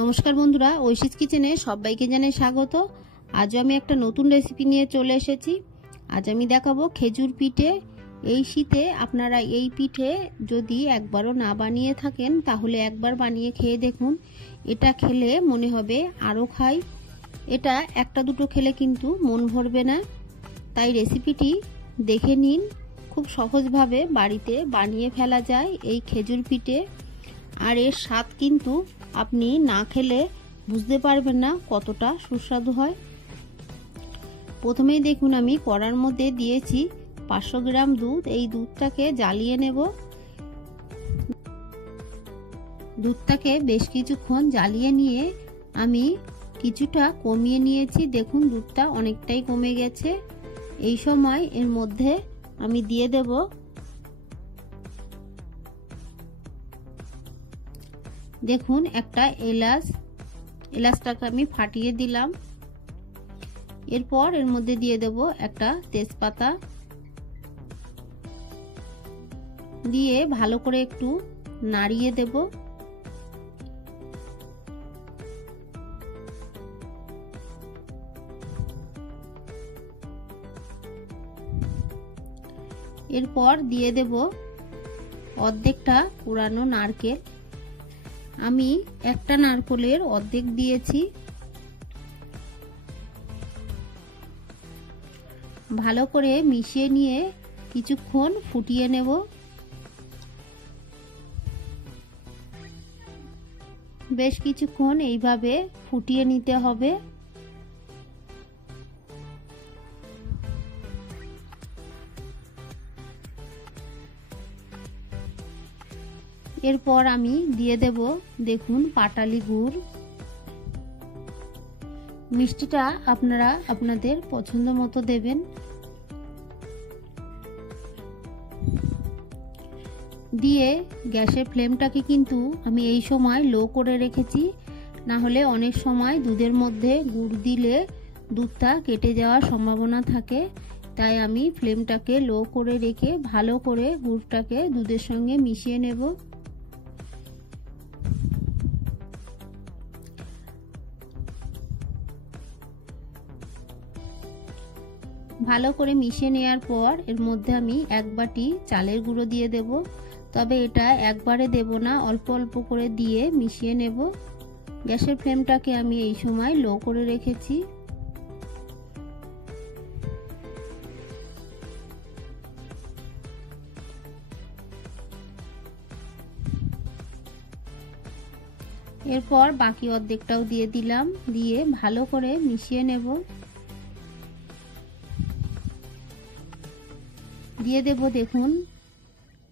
নমস্কার বন্ধুরা, ঐশীস কিচেনে সবাইকে জানাই স্বাগত। আজও আমি একটা নতুন রেসিপি নিয়ে চলে এসেছি। আজ আমি দেখাবো খেজুর পিঠে। এই শীতে আপনারা এই পিঠে যদি একবারও না বানিয়ে থাকেন তাহলে একবার বানিয়ে খেয়ে দেখুন। এটা খেলে মনে হবে আরও খাই। এটা একটা দুটো খেলে কিন্তু মন ভরবে না, তাই রেসিপিটি দেখে নিন। খুব সহজভাবে বাড়িতে বানিয়ে ফেলা যায় এই খেজুর পিঠে। আর এর স্বাদ কিন্তু আপনি না খেলে বুঝতে পারবেন না কতটা সুস্বাদু হয়। প্রথমেই দেখুন আমি কড়ার মধ্যে দিয়েছি 500 গ্রাম দুধ। এই দুধটাকে জ্বালিয়ে নেব। দুধটাকে বেশ কিছুক্ষণ জ্বালিয়ে নিয়ে আমি কিছুটা কমিয়ে নিয়েছি। দেখুন দুধটা অনেকটাই কমে গেছে। এই সময় এর মধ্যে আমি দিয়ে দেব দেখুন একটা এলাচটাকে আমি ফাটিয়ে দিলাম। এরপর এর মধ্যে দিয়ে দেব একটা তেজপাতা, দিয়ে ভালো করে একটু নাড়িয়ে দেব। এরপর দিয়ে দেব অর্ধেকটা কুড়ানো নারকেল। আমি একটা নারকেলের অর্ধেক দিয়েছি। ভালো করে মিশিয়ে নিয়ে কিছুক্ষণ ফুটিয়ে নেব। বেশ কিছুক্ষণ এইভাবে ফুটিয়ে নিতে হবে। এরপর আমি দিয়ে দেব দেখুন পাটালি গুড়। মিষ্টিটা আপনারা আপনাদের পছন্দ মতো দেবেন। দিয়ে গ্যাসের ফ্লেমটাকে কিন্তু আমি এই সময় লো করে রেখেছি, না হলে অনেক সময় দুধের মধ্যে গুড় দিলে দুধটা কেটে যাওয়ার সম্ভাবনা থাকে। তাই আমি ফ্লেমটাকে লো করে রেখে ভালো করে গুড়টাকে দুধের সঙ্গে মিশিয়ে নেব। ভালো করে মিশিয়ে নেওয়ার পর এর মধ্যে আমি 1 বাটি চালের গুঁড়ো দিয়ে দেব। তবে এটা একবারে দেব না, অল্প অল্প করে দিয়ে মিশিয়ে নেব। গ্যাসের ফ্লেমটাকে আমি এই সময় লো করে রেখেছি। এরপর বাকি অর্ধেকটাও দিয়ে দিলাম, দিয়ে ভালো করে মিশিয়ে নেব। দিয়ে দেব দেখুন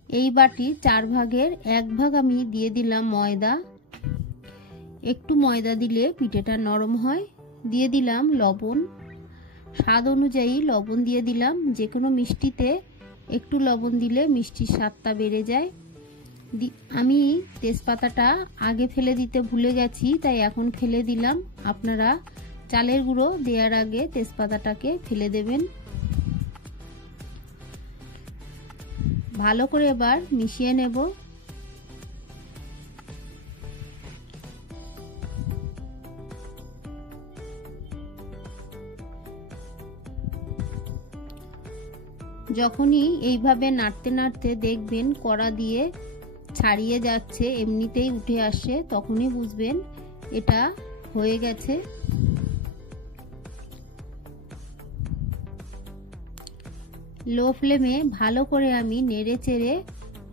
এই বাটি 4 ভাগের 1 ভাগ আমি দিয়ে দিলাম ময়দা। একটু ময়দা দিলে পিঠেটা নরম হয়। দিয়ে দিলাম লবণ, স্বাদ অনুযায়ী লবণ দিয়ে দিলাম। যে কোনো মিষ্টিতে একটু লবণ দিলে মিষ্টির স্বাদটা বেড়ে যায়। আমি তেজপাতাটা আগে ফেলে দিতে ভুলে গেছি, তাই এখন ফেলে দিলাম। আপনারা চালের গুঁড়ো দেওয়ার আগে তেজপাতাটাকে ফেলে দেবেন। ভালো করে এবার মিশিয়ে নেব। যখনই এইভাবে নাড়তে নাড়তে দেখবেন কড়া দিয়ে ছাড়িয়ে যাচ্ছে, এমনিতেই উঠে আসে, তখনই বুঝবেন এটা হয়ে গেছে। লো ফ্লেমে ভালো করে আমি নেড়ে চেড়ে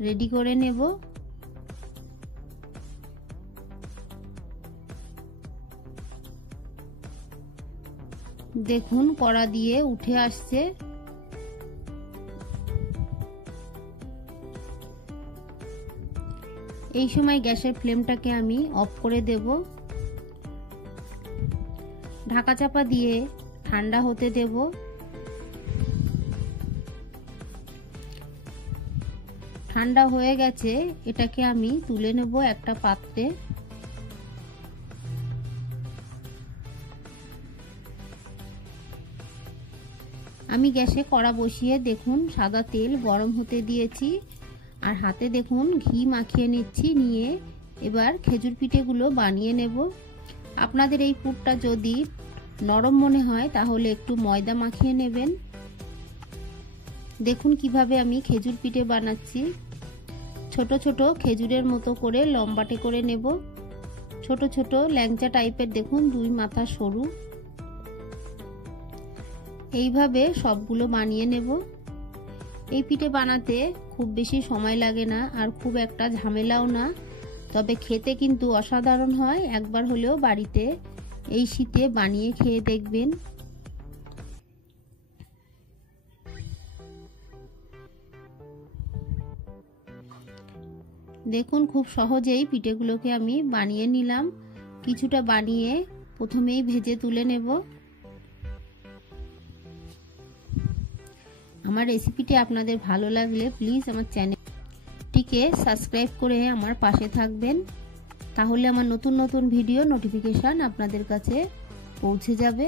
রেডি করে নেব। দেখুন কড়া দিয়ে উঠে আসছে। এই সময় গ্যাসের ফ্লেমটাকে আমি অফ করে দেব। ঢাকা চাপা দিয়ে ঠান্ডা হতে দেব। ঠান্ডা হয়ে গেছে, এটাকে আমি তুলে নেব একটা পাত্রে। আমি গ্যাসে কড়া বসিয়ে দেখুন সাদা তেল গরম হতে দিয়েছি। আর হাতে দেখুন ঘি মাখিয়ে নিচ্ছি। নিয়ে এবার খেজুর পিঠেগুলো বানিয়ে নেব। আপনাদের এই পুরটা যদি নরম মনে হয় তাহলে একটু ময়দা মাখিয়ে নেবেন। দেখুন কিভাবে আমি খেজুর পিঠে বানাচ্ছি। ছোট ছোট খেজুরের মতো করে লম্বাটে করে নেব। ছোট ছোট ল্যাংচা টাইপের, দেখুন দুই মাথা সরু। এইভাবে সবগুলো বানিয়ে নেব। এই পিঠে বানাতে খুব বেশি সময় লাগে না আর খুব একটা ঝামেলাও না, তবে খেতে কিন্তু অসাধারণ হয়। একবার হলেও বাড়িতে এই শীতে বানিয়ে খেয়ে দেখবেন। দেখুন খুব সহজেই পিঠেগুলোকে আমি বানিয়ে নিলাম। কিছুটা বানিয়ে প্রথমেই ভেজে তুলে নেব। আমার রেসিপিটি আপনাদের ভালো লাগলে প্লিজ আমার চ্যানেলটিকে সাবস্ক্রাইব করে আমার পাশে থাকবেন, তাহলে আমার নতুন নতুন ভিডিও নোটিফিকেশন আপনাদের কাছে পৌঁছে যাবে।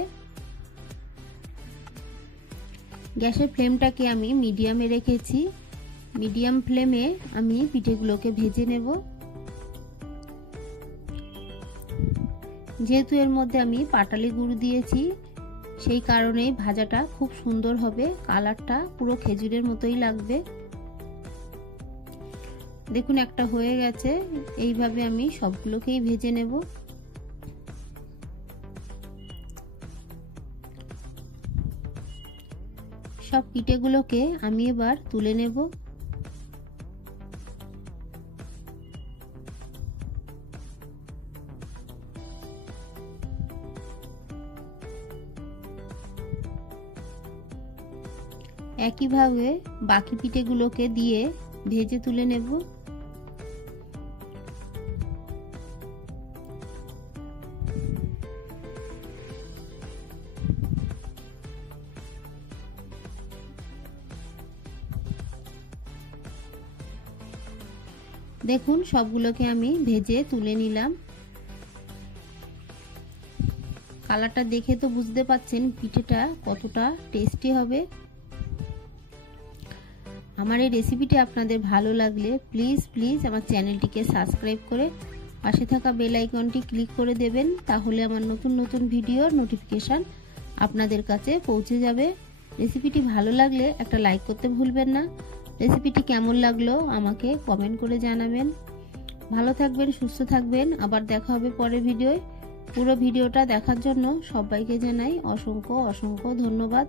গ্যাসের ফ্লেমটাকে আমি মিডিয়ামে রেখেছি। মিডিয়াম ফ্লেমে আমি পিঠেগুলোকে ভেজে নেব। যেহেতু এর মধ্যে আমি পাটালি গুড় দিয়েছি, সেই কারণেই ভাজাটা খুব সুন্দর হবে, কালারটা পুরো খেজুরের মতোই লাগবে। দেখুন একটা হয়ে গেছে। এইভাবে আমি সবগুলোকেই ভেজে নেব। সব পিঠেগুলোকে আমি এবার তুলে নেব। একইভাবে বাকি পিঠেগুলোকে দিয়ে ভেজে তুলে নেব। দেখুন সবগুলোকে আমি ভেজে তুলে নিলাম। কালারটা দেখে তো বুঝতে পাচ্ছেন পিঠেটা কতটা টেস্টি হবে। আমার এই রেসিপিটি আপনাদের ভালো লাগলে প্লিজ আমার চ্যানেলটিকে সাবস্ক্রাইব করে পাশে থাকা বেল আইকনটি ক্লিক করে দেবেন, তাহলে আমার নতুন নতুন ভিডিওর নোটিফিকেশন আপনাদের কাছে পৌঁছে যাবে। রেসিপিটি ভালো লাগলে একটা লাইক করতে ভুলবেন না। রেসিপিটি কেমন লাগলো আমাকে কমেন্ট করে জানাবেন। ভালো থাকবেন, সুস্থ থাকবেন। আবার দেখা হবে পরের ভিডিওয়। পুরো ভিডিওটা দেখার জন্য সবাইকে জানাই অসংখ্য ধন্যবাদ।